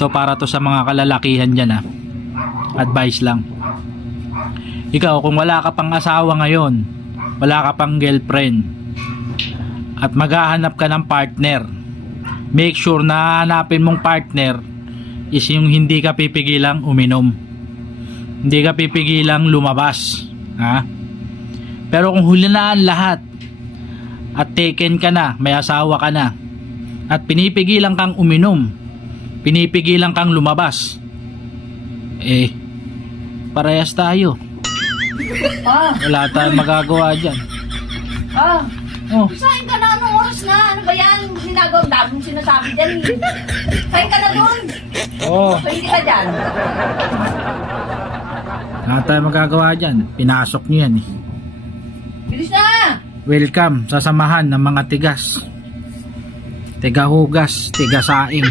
to para to sa mga kalalakihan dyan ha. Advice lang. Ikaw kung wala ka pang asawa ngayon, wala ka pang girlfriend, at maghahanap ka ng partner, make sure na hanapin mong partner is yung hindi ka pipigilang uminom, hindi ka pipigilang lumabas ha? Pero kung huli na ang lahat at taken ka na, may asawa ka na, at pinipigilan kang uminom, pinipigilan kang lumabas, eh parehas tayo. Wala tayong magagawa dyan. Sahin ka na, anong oras na? Ano ba yan? Sinagaw, daming sinasabi dyan. Sahin ka na doon. Hindi ka dyan. Wala tayong magagawa dyan. Pinasok nyo yan eh. Bilis na! Welcome sa samahan ng mga tigas, tigahugas, tigasaing.